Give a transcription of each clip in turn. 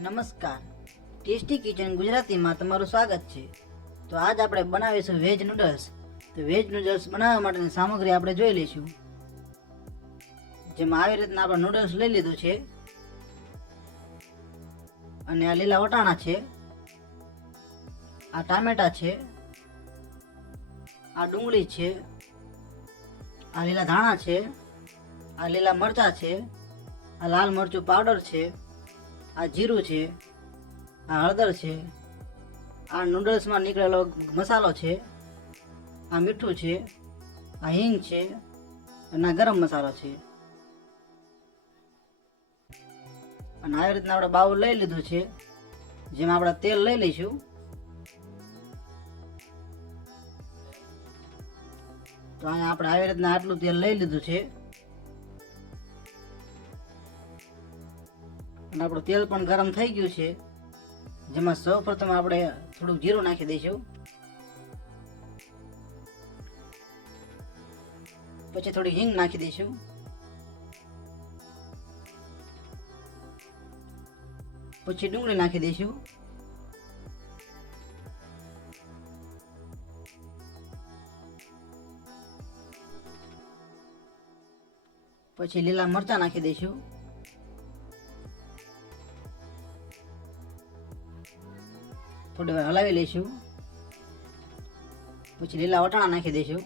નમસ્કાર. Tasty kitchen ગુજરાતીમાં તમારું સ્વાગત છે. તો આજ આપણે બનાવીશું વેજ નૂડલ્સ. તો વેજ નૂડલ્સ બનાવવા માટેની સામગ્રી આપણે જોઈ લઈશું. જેમાં આવી રીતના આપણે નૂડલ્સ લઈ લીધું છે. અને આ લીલા વટાણા છે. આ ટામેટા છે. આ ડુંગળી છે. આ લીલા ધાણા છે. આ લીલા મરચાં છે. આ લાલ મરચું પાવડર છે. આ જીરું છે, આ હળદર છે, આ નૂડલ્સમાં નીકળેલો મસાલો છે, આ મીઠું છે, આ હિંગ છે, અને આ ગરમ મસાલો છે. અને આવી રીતના આપણે બાઉલ લઈ લીધું છે, જેમાં આપણે તેલ લઈ લઈશું. તો અહીંયા આપણે આવી રીતના આટલું તેલ લઈ લીધું છે. અને આપણું તેલ પણ ગરમ થઈ ગયું છે, જેમાં સૌ પ્રથમ આપણે થોડુંક જીરું નાખી દઈશું. પછી થોડી હિંગ નાખી દઈશું. પછી ડુંગળી નાખી દઈશું. પછી લીલા મરચાં નાખી દઈશું. થોડી વાર હલાવી લઈશું. પછી લીલા વટાણા નાખી દઈશું.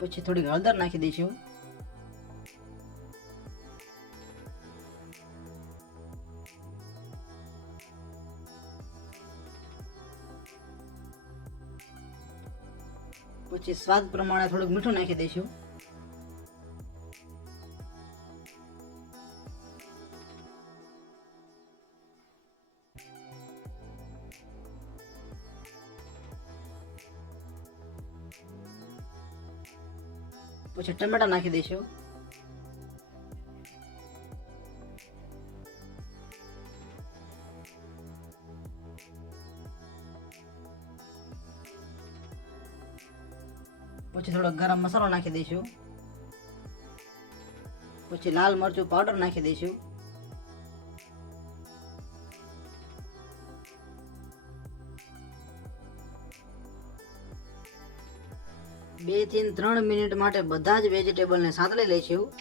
પછી થોડીક હળદર નાખી દઈશું. પછી સ્વાદ પ્રમાણે થોડુંક મીઠું નાખી દઈશું. પછી ટમેટા નાખી દઈશું. પછી થોડો ગરમ મસાલો નાખી દઈશું. પછી લાલ મરચું પાવડર નાખી દઈશું. બેથી ત્રણ મિનિટ માટે બધા જ વેજીટેબલને સાંતળી લઈશું.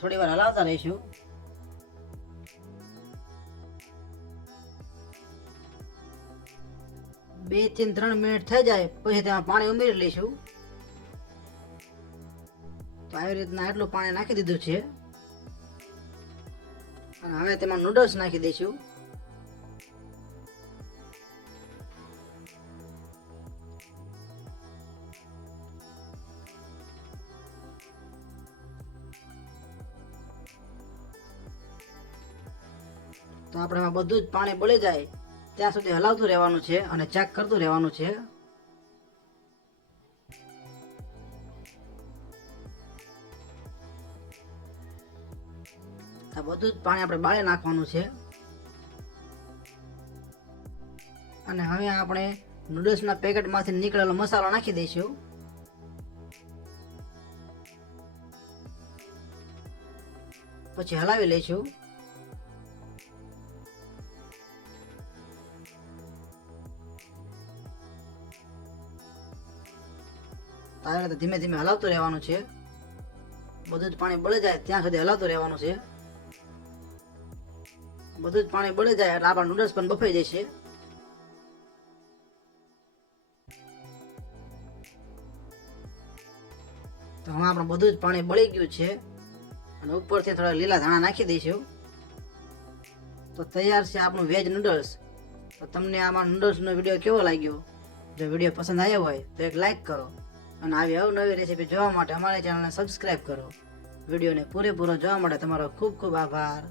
થોડી વાર હલાવતા રહીશું. બેથી ત્રણ મિનિટ થઈ જાય, પછી તેમાં પાણી ઉમેરી લઈશું. તો આવી રીતના એટલું પાણી નાખી દીધું છે. અને હવે તેમાં નૂડલ્સ નાખી દઈશું. તો આપણે એમાં બધું જ પાણી બળી જાય. ત્યાં સુધી હલાવતું રહેવાનું છે અને ચેક કરતું રહેવાનું છે. આ બધું જ પાણી આપણે બાળી નાખવાનું છે. અને હવે આપણે નૂડલ્સના પેકેટમાંથી નીકળેલો મસાલો નાખી દઈશું. પછી હલાવી લઈશું. તારે ધીમે ધીમે હલાવતું રહેવાનું છે. બધું જ પાણી બળી જાય ત્યાં સુધી હલાવતું રહેવાનું છે. બધું જ પાણી બળી જાય એટલે આપણા નૂડલ્સ પણ બફાઈ જશે તો હમણાં આપણે બધું જ પાણી બળી ગયું છે. અને ઉપરથી થોડા લીલા ધાણા નાખી દઈશું. તો તૈયાર છે આપણું વેજ નૂડલ્સ તો તમને આમાં નૂડલ્સનો વીડિયો કેવો લાગ્યો? જો વીડિયો પસંદ આવ્યો હોય તો એક લાઈક કરો. અને આવી અવનવી રેસીપી જોવા માટે અમારી ચેનલને સબસ્ક્રાઈબ કરો. વિડીયોને પૂરેપૂરો જોવા માટે તમારો ખૂબ ખૂબ આભાર.